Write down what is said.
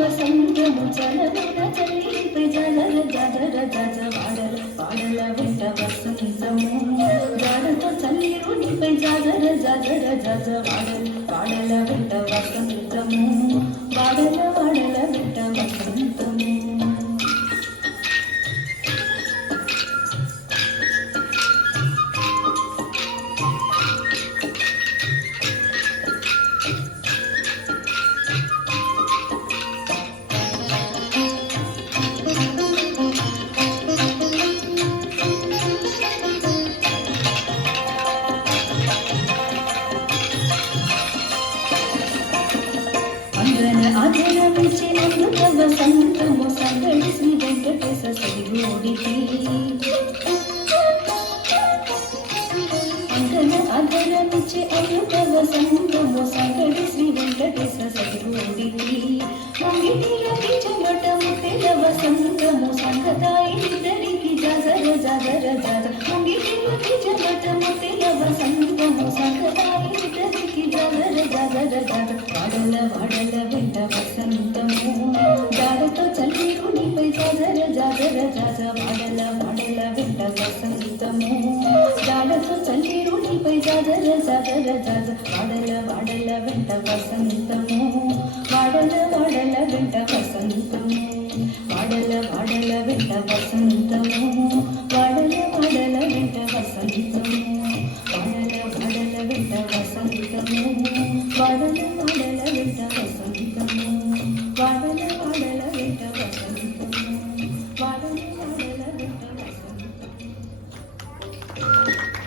వసంతము చలనున చల్లిపై జలర జర జజ వాడల వాడల వెంట వసంతము జాడతో చల్లిరునిపై జర జర జజ వాడల వాడల వెంట వసంతము వాడల వాడల వెంట వసంతము అధరమిచ్చినందు వసంతము సంగడి శ్రీ వెంకటేశ శ్రీగోడికి అధరమిచ్చి అమృత వసంతము సంగడి శ్రీ వెంకటేశ శ్రీగోడికి మంగిటిలోకి చెమటము తెల వసంతము సంగతాయి ఇద్దరికి జగర జగర జగ మంగిటిలోకి చెమటము తెల వసంతము సంగతాయి ఇద్దరికి జగర జగర జగ వాడల వాడల వెంట వసంతము జాడతో చల్లిరునిపై జగర జగర జగ వాడల వాడల వెంట వసంతము జాడతో చల్లిరునిపై జగర జగర జగ వాడల వాడల వెంట వసంతము వాడల వాడల వెంట వసంతము వాడల వాడల వెంట వసంతము వాడల వాడల వెంట వసంతము వాడల వాడల వెంట వసంతము వాడల వాడల